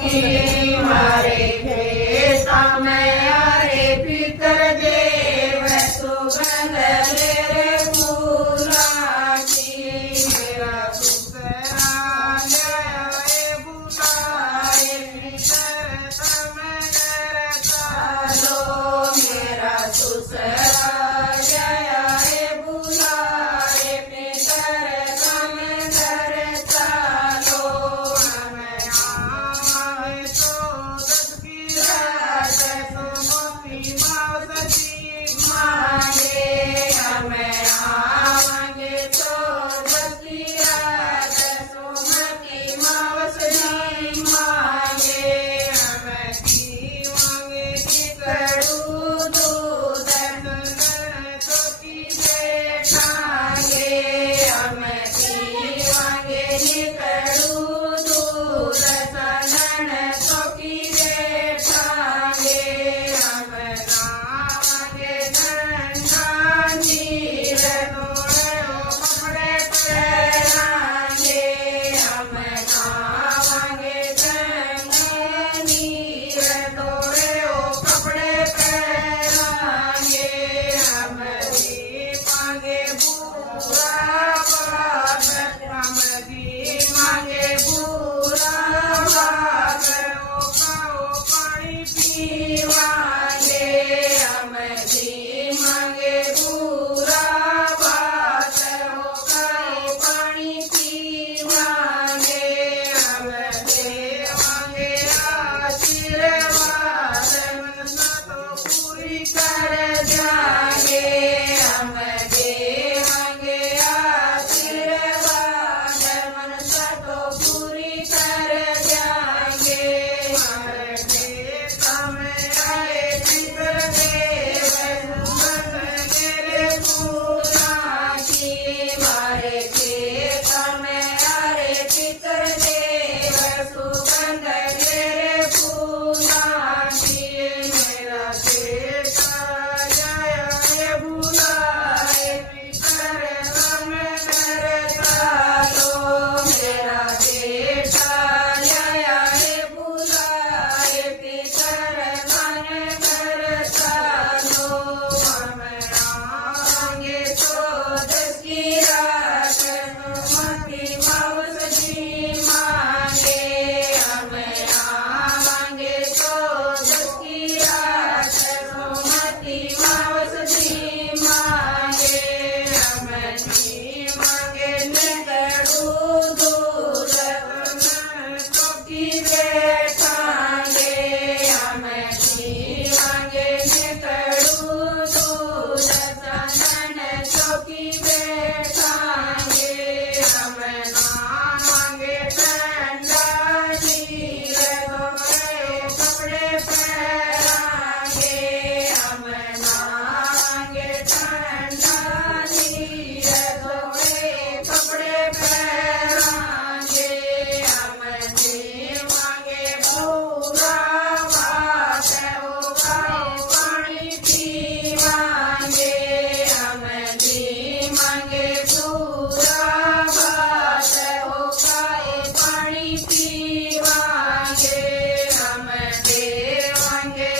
की मारे खेता में अरे पितर देव सुगंध ले रे फूला की मेरा दूसरा जय बुलाए पितर तम चालो मेरा दूसरा जय बुलाए पितर तम चालो हमें आए तो दस की रात सुमति मावती मांगे हमें आवांगे तो दस की रात सुमति मावती मांगे हमें पीवांगे कि करूँ दूध तो की बैठांगे हमें पीवांगे कि करूँ दूध सनन तो की बैठांगे हमें नावांगे ठंडा नीर तोड़ो कपड़े पहनांगे हमें नावांगे ठंडा नीर तोड़ो कपड़े पहनांगे हमें दीपांगे बुरा बाप हम दीपांगे बुरा बाप ओ पानी पीवांगे हमें दीपांगे बुरा बाप ओ पानी पीवांगे हमें देवांगे आशीर्वाद मनसा तो पूरी कर जाएंगे हमें देवांगे आशीर्वाद मनसा तो पूरी कर जाएंगे हमारे खेता में आए पितर देव सुगंध तेरे फूला की मारे खेता में आए पितर देव सुगंध तेरे फूला की मेरा खेता जय बुलाए पितर हम चालो मेरा बेटा जय बुलाए पितर मन चालो हमें आएंगे तो दस की रात सुमति मावती मांगे हमें आएंगे तो दस की रात सुमति मावती मांगे हमें मांगे निकलू दूध तो की बैठांगे हमें मांगे निकलू दूध चंदन चौकी बैठांगे हमें मांगे ठंडा नीर तोड़े कपड़े पहनांगे हमें मांगे ठंडा नीर तोड़े कपड़े पहनांगे हमें मांगे पूरा बात ओ पानी पीवांगे हमें मांगे पूरा बात ओ पानी पीवांगे हमें देवांगे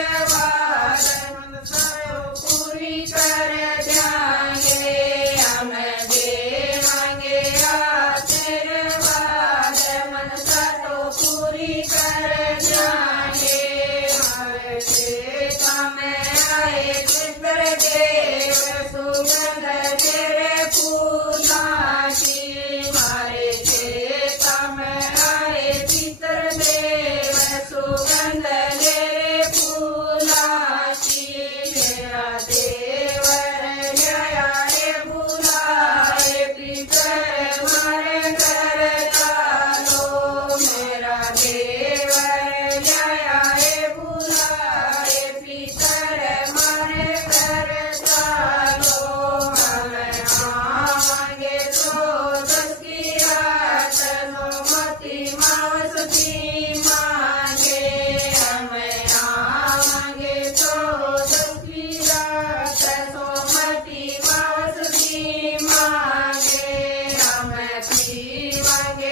आशीर्वाद मनसा पूरी कर जाएंगे हमें देवांगे आशीर्वाद मनसा तो पूरी कर जाएंगे हमारे खेता में आए पितर देव सुगंध तेरे फूला की मारे खेता में आए पितर देव सुगंध तेरे फूला की मेरा देवर जय बुलाए पितर मारे घर चालो मेरा देवर जय बुलाए पितर मारे घर चालो हमें आवांगे तो दस की रात सुमति मावती मांगे हमें आवांगे तो दस की रात सुमति मावती मांगे हमें पीवांगे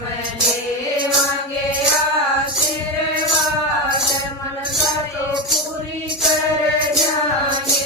તમને માંગે આશીર્વાદ મનસા તો પૂરી કરજાને